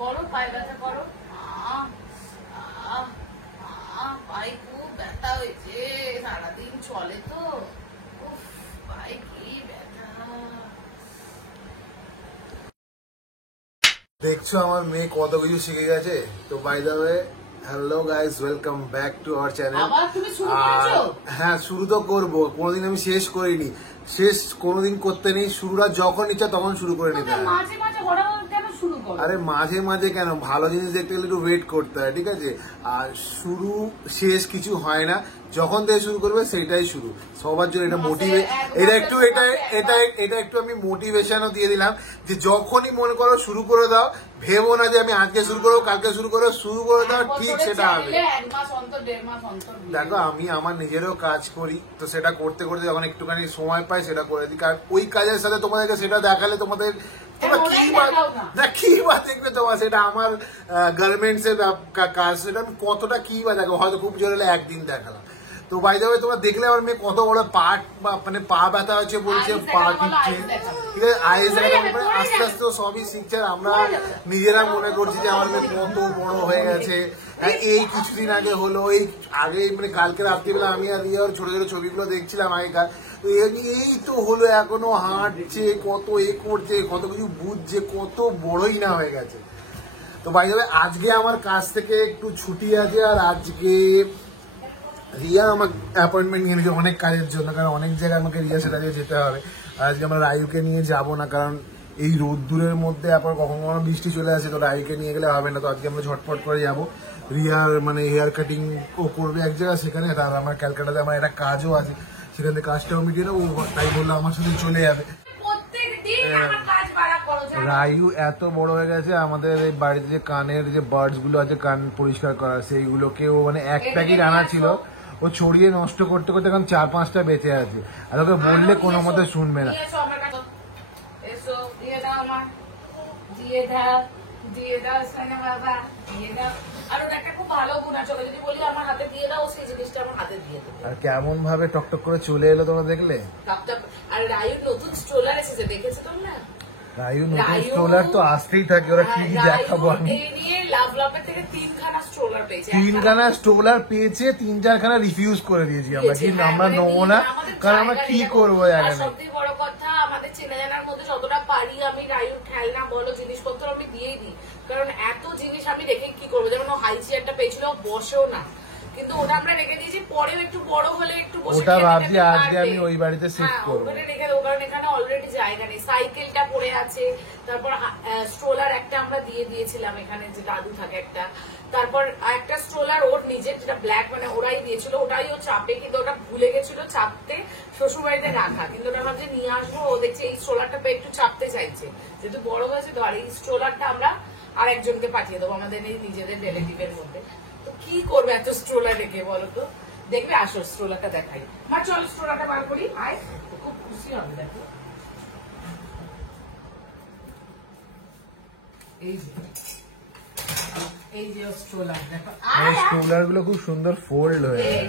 করো, পায়ে ব্যথা করো। পায়ে খুব ব্যথা হয়েছে, সারাদিন চলে তো, পায়ে কি ব্যথা। দেখছো আমার মেয়ে কত কিছু শিখে গেছে। তো by the way, hello guys, welcome back to our channel. হ্যাঁ, শুরু তো করবো, কোনোদিন আমি শেষ করিনি, শেষ কোনোদিন করতে নেই। শুরুটা যখন ইচ্ছা তখন শুরু করে নিতে হয়। আরে মাঝে মাঝে কেন, ভালো জিনিস দেখতে গেলে একটু ওয়েট করতে হয়, ঠিক আছে? আর শুরু শেষ কিছু হয় না, যখন থেকে শুরু করবে সেটাই শুরু সবার জন্য। এটা একটু আমি মোটিভেশনও দিয়ে দিলাম যে যখনই মনে করো শুরু করে দাও, ভেবো না যে আমি আজকে শুরু করবো কালকে শুরু করে দাও, ঠিক সেটা হবে। দেখো, আমি আমার নিজেরও কাজ করি, তো সেটা করতে করতে যখন একটুখানি সময় পাই সেটা করে দিই। কারণ ওই কাজের সাথে তোমাদেরকে সেটা দেখালে তোমাদের কি বা দেখবে তোমার, সেটা আমার গার্মেন্টস এর কাজ, সেটা আমি কতটা কি বা দেখো, হয়তো খুব জোর হলে একদিন দেখালাম। তো বাই দ্য ওয়ে, তোমরা দেখলে আমার মেয়ে কত বড় মানে পা ব্যথা হচ্ছে বলছে, পা টিপছে, ঠিক আছে, আইস আস্তে আস্তে সবই শিখছে। আর আমরা নিজেরা মনে করছি যে আমার মেয়ে কত বড় হয়ে গেছে। এই কিছুদিন আগে হলো, আগে মানে কালকে রাত্রিবেলা আমি আর রিয়ার ছোট ছোট ছবিগুলো দেখছিলাম আগেকার। এই তো হলো, এখনো হাঁটছে, কত করছে, কত কিছু বুঝছে, কত বড়ই না হয়ে গেছে। তো বাই দ্য ওয়ে, আজকে আমার কাছ থেকে একটু ছুটি আছে, আর আজকে রিয়া আমাকে অ্যাপয়েন্টমেন্ট নিয়ে নিয়েছে অনেক কাজের জন্য, কারণ অনেক জায়গায় আমাকে রিয়া সেটা দিয়ে যেতে হবে। আর আজকে আমরা রায়ুকে নিয়ে যাব না, কারণ এই রোদ্দুরের মধ্যে আবার কখনো কখনো বৃষ্টি চলে আসে, তো রায়ুকে নিয়ে গেলে হবে না। তো আজকে আমরা ঝটপট করে যাবো, রিয়ার মানে হেয়ার কাটিং ও করবে এক জায়গায়, সেখানে। তার আমার ক্যালকাটাতে আমার একটা কাজও আছে, সেখান থেকে কাজটাও মিটিয়ে নেবো। তাই বললো আমার সাথে চলে যাবে। রায়ু এত বড় হয়ে গেছে, আমাদের এই বাড়িতে যে কানের যে বার্ডস গুলো আছে, কান পরিষ্কার করা, সেইগুলোকে ও মানে এক প্যাকেট আনা ছিল, ও ছড়িয়ে নষ্ট করতে করতে এখন 4-5টা বেঁচে আছে। আর ওকে বললে কোনো মতে শুনবে না। আর কেমন ভাবে টকটক করে চলে এলো, তোমরা দেখলে? আর রায়ুর নতুন স্ট্রোলার এসেছে, দেখেছো তোমরা? রায়ু নতুন স্ট্রোলার তো আসতেই থাকে, ওরা কি দেখাবো আমি। 3খানা স্ট্রোলার পেয়েছে, 3খানা স্ট্রোলার পেয়েছে, 3-4খানা রিফিউজ করে দিয়েছি আমরা, কিন্তু আমরা নেবো না, কারণ আমরা কি করবো জানি না। সবথেকে বড় কথা, আমাদের চেনা জানার মধ্যে যতটা পারি আমি রায়ুর খেলনা বলো, জিনিসপত্র আমি দিয়েই দিই, কারণ এত জিনিস আমি রেখে কি করবো। যেমন হাই চেয়ারটা পেয়েছিল, বসেও না, কিন্তু ওটা আমরা রেখে দিয়েছি, পরেও একটু বড় হলে একটু বসে, ওটা ভাবছি আজকে আমি ওই বাড়িতে শিফট করব। ওখানে রেখে দেবো, কারণ এখানে অলরেডি জায়গা নেই। সাইকেলটা পড়ে আছে, তারপর স্ট্রোলার একটা আমরা দিয়ে দিয়েছিলাম এখানে, যে দাদু থাকে একটা, তারপর একটা স্ট্রোলার ওর নিজের, যেটা ব্ল্যাক, মানে ওরাই দিয়েছিল, ওটাই ও চাপে, কিন্তু ওটা ভুলে গেছিল চাপতে, শ্বশুর বাড়িতে রাখা, কিন্তু ওটা ভাবছে নিয়ে আসবো। ও দেখছে এই স্ট্রোলারটা একটু চাপতে চাইছে, যেহেতু বড় হয়েছে তো। আর এই স্ট্রোলারটা আমরা আর একজনকে পাঠিয়ে দেবো আমাদের এই নিজেদের রিলেটিভের মধ্যে। তো কি করবে এত স্ট্রোলার রেখে, বলো তো? দেখবে, আসো স্ট্রোলারটা দেখাই। মা চল স্ট্রোলারটা বার করি, আয়, খুব খুশি হবে। দেখো, এই যে স্ট্রোলার, দেখো স্ট্রোলার গুলো খুব সুন্দর ফোল্ড হয়ে যায়।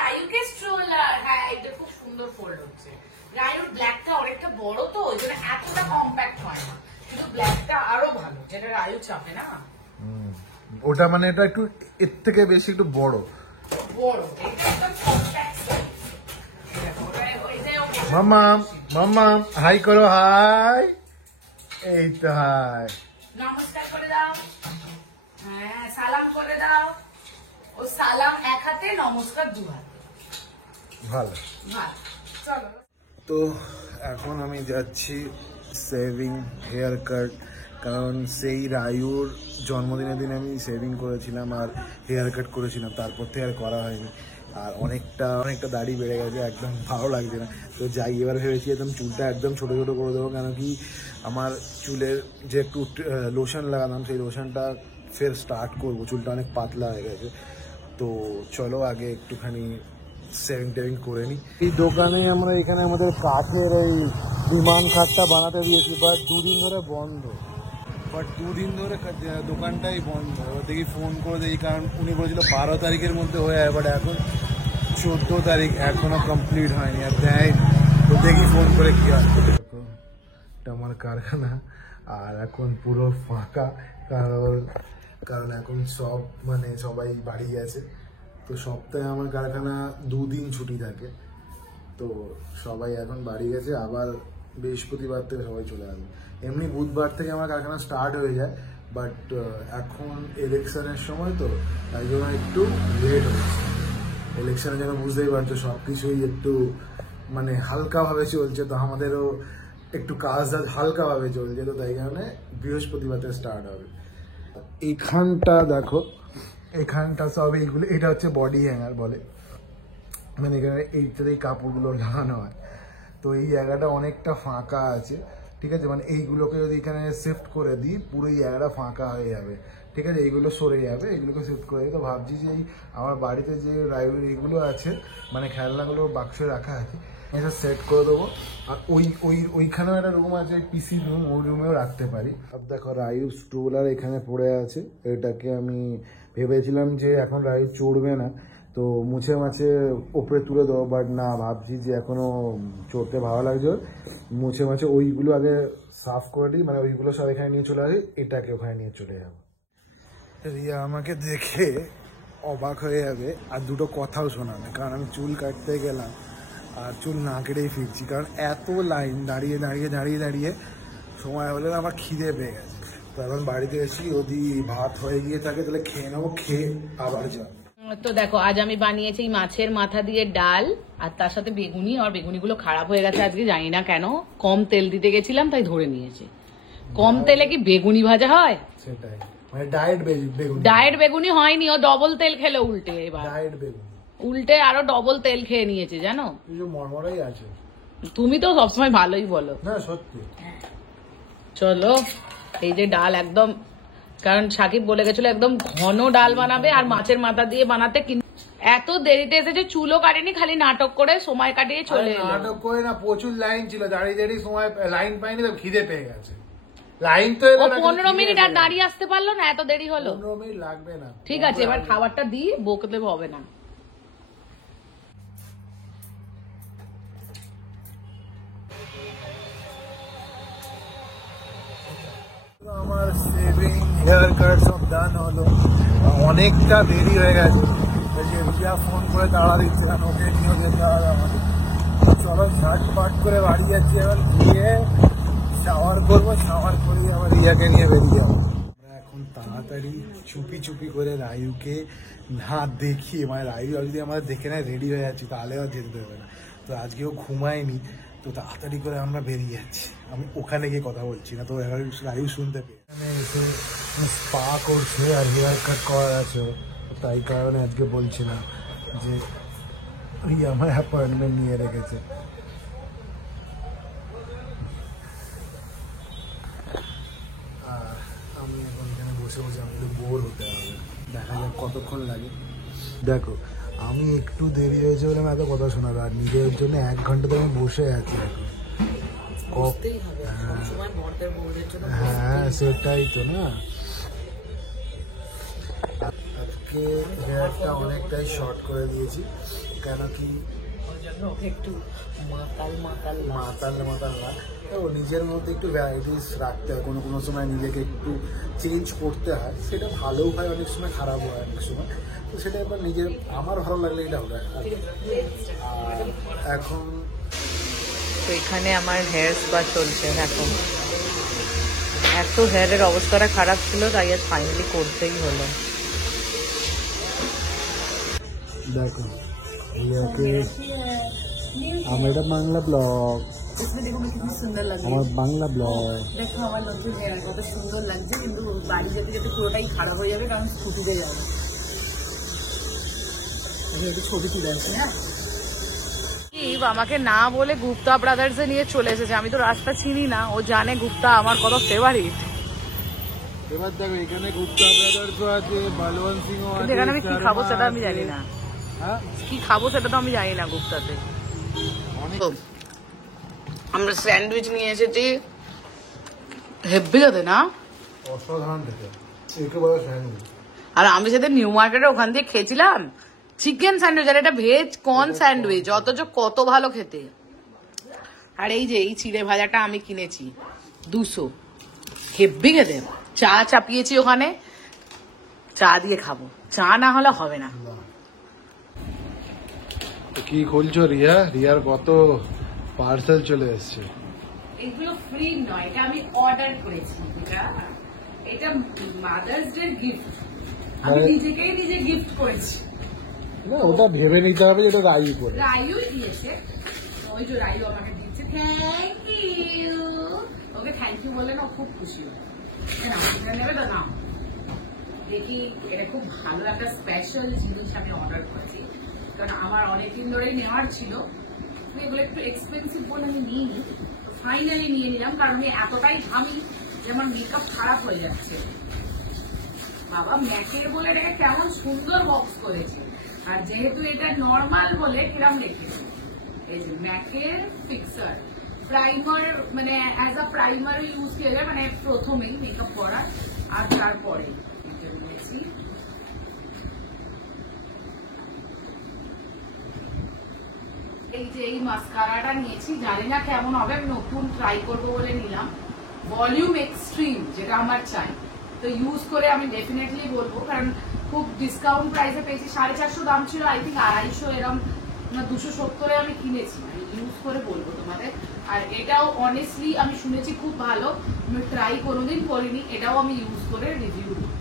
রায়ুকে স্ট্রোলার, হ্যাঁ এটা খুব সুন্দর ফোল্ড হচ্ছে। রায়ুর ব্ল্যাকটা অনেকটা বড়, তো ওই জন্য এতটা কম্প্যাক্ট হয় না, কিন্তু ব্ল্যাকটা আরো ভালো, যেটা রায়ু চাপে না। ওটা মানে এটা একটু এর থেকে বেশি একটু বড়। মাম্মা মাম্মা হাই করো, হাই, এই তো হাই, নমস্কার করে দাও, হ্যাঁ সালাম করে দাও। ও সালাম এক হাতে, নমস্কার 2 হাতে। ভালো, চলো। তো এখন আমি যাচ্ছি শেভিং, হেয়ার কাট, কারণ সেই রায়ুর জন্মদিনের দিন আমি শেভিং করেছিলাম আর হেয়ার কাট করেছিলাম, তারপর থেকে আর করা হয়নি। আর অনেকটা দাড়ি বেড়ে গেছে, একদম ভালো লাগছে না। তো যাই, এবার ভেবেছি একদম চুলটা একদম ছোট ছোট করে দেবো, কেন কি আমার চুলের যে একটু লোশন লাগালাম, সেই লোশনটা ফের স্টার্ট করবো, চুলটা অনেক পাতলা হয়ে গেছে। তো চলো আগে একটুখানি সেভিং টেভিং করে নিই। এই দোকানে আমরা এখানে আমাদের কাঠের এই বিমান খাটটা বানাতে দিয়েছি, বাট 2 দিন ধরে বন্ধ, দোকানটাই বন্ধ। দেখি ফোন করে দেখি, কারণ উনি বলেছিল 12 তারিখের মধ্যে হয়ে যায়, বাট এখন 14 তারিখ, এখনো কমপ্লিট হয়নি, আর দেয়। তো দেখি ফোন করে কি হয়। এটা আমার কারখানা, আর এখন পুরো ফাঁকা, কারণ এখন সব মানে সবাই বাড়ি গেছে। তো সপ্তাহে আমার কারখানা 2 দিন ছুটি থাকে, তো সবাই এখন বাড়ি গেছে। আবার বৃহস্পতিবার থেকে সবাই চলে আসবে। এমনি বুধবার থেকে আমার কারখানা স্টার্ট হয়ে যায়, বাট এখন ইলেকশনের সময় তো তাই জন্য একটু লেট হচ্ছে। ইলেকশনের জন্য বুঝতেই পারছো সব কিছুই একটু মানে হালকাভাবে চলছে, তো আমাদেরও একটু কাজ হালকাভাবে চলছে, তো তাই কারণে বৃহস্পতিবার থেকে স্টার্ট হবে। এখানটা দেখো, এখানটা সব এইগুলো, এটা হচ্ছে বডি হ্যাঙ্গার বলে, মানে এখানে এইটাতেই কাপড়গুলো লাগানো হয়। তো এই জায়গাটা অনেকটা ফাঁকা আছে, ঠিক আছে, মানে এইগুলোকে যদি এখানে শিফট করে দিই পুরো এই জায়গাটা ফাঁকা হয়ে যাবে, ঠিক আছে, এইগুলো সরে যাবে, এইগুলোকে শিফট করে দিই। তো ভাবছি যে এই আমার বাড়িতে যে এইগুলো আছে মানে খেলনাগুলো বাক্সে রাখা আছে, এটা সেট করে দেবো। আর ওইখানেও একটা রুম আছে পিসি রুম, ওই রুমেও রাখতে পারি। আর দেখো রায়ু স্ট্রোলার এখানে পড়ে আছে, এটাকে আমি ভেবেছিলাম যে এখন রায়ু চড়বে না, তো মুছে মাছে ওপরে তুলে দেবো, বাট না, ভাবছি যে এখনো চড়তে ভালো লাগছে, মুছে মাছে ওইগুলো আগে সাফ করে দিই, মানে ওইগুলো সব এখানে নিয়ে চলে আসি, এটাকে ওখানে নিয়ে চলে যাবো। রিয়া আমাকে দেখে অবাক হয়ে যাবে আর দুটো কথাও শোনাবে, কারণ আমি চুল কাটতে গেলাম আর চুল না কেটেই ফিরছি, কারণ এত লাইন দাঁড়িয়ে দাঁড়িয়ে দাঁড়িয়ে দাঁড়িয়ে সময় হলে আমার খিদে পেয়ে গেছে। তো এখন বাড়িতে এসে যদি ভাত হয়ে গিয়ে থাকে তাহলে খেয়ে নেবো, খেয়ে আবার যাব। তো দেখো আজ আমি বানিয়েছি মাছের মাথা দিয়ে ডাল, আর তার সাথে বেগুনি, আর বেগুনিগুলো খারাপ হয়ে গেছে আজকে, জানি না কেন, কম তেল দিতে গেছিলাম তাই ধরে নিয়েছে। কম তেলে কি বেগুনি ভাজা হয়? সেটাই, মানে ডায়েট বেগুনি, ডায়েট বেগুনি হয়নি, ও ডবল তেল খেলো উল্টে, এবার ডায়েট বেগুনি উল্টে আরো ডবল তেল খেয়ে নিয়েছে জানো। কিছু মরমরাই আছে। তুমি তো সবসময় ভালোই বলো। না সত্যি। চলো এই যে ডাল একদম, কারণ সাকিব বলে গেছিল একদম ঘন ডাল বানাবে আর মাছের মাথা দিয়ে বানাতে, কিন্তু এত দেরিতে এসেছে, চুলও কাটেনি, খালি নাটক করে সময় কাটিয়ে চলে এলো। নাটক করে না, প্রচুর লাইন ছিল, দাঁড়িয়ে দাঁড়িয়ে সময় লাইন পাইনি, তো খিদে পেয়ে গেছে। লাইন তো 15 মিনিট আর দাঁড়িয়ে আসতে পারলো না, এত দেরি হলো। 15 মিনিট লাগবে না। ঠিক আছে, এবার খাবারটা দিই, বকতে হবে না। আমার শেভিং হেয়ার কাট সব ডান হলো, অনেকটা দেরি হয়ে গেছে, রিয়া ফোন করে তাড়া দিচ্ছে, কারণ ওকে নিয়েও যেতে হবে আমাদের। চলো ঝাটপাট করে বাড়ি যাচ্ছি, এবার গিয়ে শাওয়ার করবো, শাওয়ার করে আবার রিয়াকে নিয়ে বেরিয়ে যাবো। আমরা এখন তাড়াতাড়ি চুপি চুপি করে রায়ুকে না দেখিয়ে, মানে রায়ু যদি আমাদের দেখে নেয় রেডি হয়ে যাচ্ছি, তাহলে আর যেতে দেবে না। তো আজকেও ঘুমায়নি, তো তাড়াতাড়ি করে আমরা বেরিয়ে যাচ্ছি। আমি ওখানে গিয়ে কথা বলছি না, তো রায়ু শুনতে পেয়ে এখানে এসে স্পা করছে আর হেয়ার কাট করার আছে, তাই কারণে আজকে বলছি না যে আমার অ্যাপয়েন্টমেন্ট নিয়ে রেখেছে। আর আমি এখন এখানে বসে বসে আমি একটু বোর হতে হবে, দেখা যাক কতক্ষণ লাগে। দেখো আমি একটু দেরি হয়েছে বলে আমি এত কথা শোনাবে, আর নিজের জন্য 1 ঘন্টা তো আমি বসে আছি এখন। হ্যাঁ সেটাই তো না। আজকে হেয়ারটা অনেকটাই শর্ট করে দিয়েছি, কেন কি একটু মাতাল না, তো নিজের মধ্যে একটু ভ্যারাইটিস রাখতে হয়, কোনো কোনো সময় নিজেকে একটু চেঞ্জ করতে হয়, সেটা ভালোও হয় অনেক সময়, খারাপ হয় অনেক সময়, তো সেটা এবার নিজের আমার ভালো লাগলে এটা হবে। আর এখন তো এখানে আমার হেয়ার স্পা চলছে, এখন এত হেয়ারের অবস্থাটা খারাপ ছিল, তাই আজ ফাইনালি করতেই হলো। দেখো আমার এটা বাংলা ব্লগ, সুন্দর লাগছে আমার বাংলা ব্লগ। দেখো আমার নতুন হেয়ার কত সুন্দর লাগছে, কিন্তু বাড়ি যেতে যেতে পুরোটাই খারাপ হয়ে যাবে, কারণ ছুটিতে যাবে। একটু ছবি তুলে আসি। হ্যাঁ, আমাকে না বলে গুপ্তা ব্রাদার্স এ নিয়ে চলে এসেছে। আমি তো রাস্তা চিনি না, ও জানে গুপ্তা আমার কত ফেভারিট। এবার দেখো এখানে গুপ্তা ব্রাদার্স আছে, বলবন্ত সিং আছে, এখানে আমি কি খাবো সেটা আমি জানি না। হ্যাঁ কি খাবো সেটা তো আমি জানি না গুপ্তাতে। আমরা স্যান্ডউইচ নিয়ে এসেছি, হেব্বি যাতে না, অসাধারণ খেতে, একেবারে স্যান্ডউইচ। আর আমি সেদিন নিউ মার্কেটে ওখান দিয়ে খেয়েছিলাম চিকেন স্যান্ডউইচ, আর এটা ভেজ কর্ন স্যান্ডউইচ, অথচ কত ভালো খেতে। আর এই যে এই চিড়ে ভাজাটা আমি কিনেছি 200, হেব্বি খেতে। চা চাপিয়েছি ওখানে, চা দিয়ে খাবো, চা না হলে হবে না। কি খুলছো রিয়া? রিয়ার কত পার্সেল চলে এসছে। এগুলো ফ্রি নয়, এটা আমি অর্ডার করেছি। এটা মাদার্স ডে গিফট, আমি নিজেকেই নিজে গিফট করেছি। না ওটা ভেবে নিতে হবে যেটা রায়ু করে। রায়ু দিয়েছে, ওই যে রায়ু আমাকে দিচ্ছে, thank you. Okay thank you বললে না খুব খুশি হয়। নেবে তো নাও দেখি, এটা খুব ভালো একটা স্পেশাল জিনিস আমি অর্ডার করেছি, কারণ আমার অনেকদিন ধরেই নেওয়ার ছিল। এগুলো একটু এক্সপেন্সিভ বলে আমি নিইনি, তো ফাইনালি নিয়ে নিলাম, কারণ আমি এতটাই ঘামি যে আমার মেকআপ খারাপ হয়ে যাচ্ছে। বাবা ম্যাকের বলে এটাকে কেমন সুন্দর বক্স করেছে, আর যেহেতু এটা নর্মাল বলে কিরম রেখেছে। এই যে ম্যাকের ফিক্সার প্রাইমার, মানে অ্যাজ আ প্রাইমার ইউজ কিয়া যায়, মানে প্রথমেই মেকআপ করার আর তারপরে নিয়েছি। এই যে এই মাস্কারাটা নিয়েছি, জানি না কেমন হবে, আমি নতুন ট্রাই করবো বলে নিলাম। ভলিউম এক্সট্রিম, যেটা আমার চাই, তো ইউজ করে আমি ডেফিনেটলি বলবো, কারণ খুব ডিসকাউন্ট প্রাইসে পেয়েছি। 450 দাম ছিল, আই থিঙ্ক 250 এরকম না 270 আমি কিনেছি। ইউজ করে বলবো তোমাদের। আর এটাও অনেস্টলি আমি শুনেছি খুব ভালো, আমি ট্রাই কোনোদিন করিনি, এটাও আমি ইউজ করে রিভিউ দিই।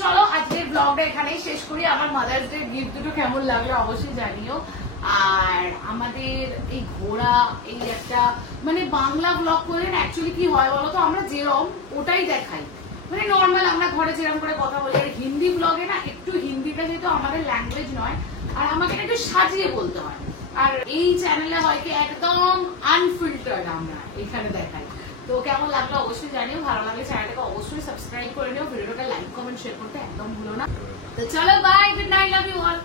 চলো আজকের ব্লগটা এখানেই শেষ করি। আমার মাদার্স ডে গিফট দুটো কেমন লাগলো অবশ্যই জানিও। আর আমাদের এই ঘোরা, এই একটা মানে বাংলা ব্লগ করলে না অ্যাকচুয়ালি কি হয় বলো তো, আমরা যেরকম ওটাই দেখাই, মানে নর্মাল আমরা ঘরে যেরকম করে কথা বলি। আর হিন্দি ব্লগে না একটু হিন্দিটা যেহেতু আমাদের ল্যাঙ্গুয়েজ নয়, আর আমাকে একটু সাজিয়ে বলতে হয়। আর এই চ্যানেলে হয় কি একদম আনফিল্টার্ড আমরা এখানে দেখাই। তো কেমন লাগলো অবশ্যই জানিও, ভালো লাগলে চ্যানেলটাকে অবশ্যই সাবস্ক্রাইব করে নিও, ভিডিওটাকে লাইক কমেন্ট শেয়ার করতে একদম ভুলো না। তো চলো bye, good night, love you all.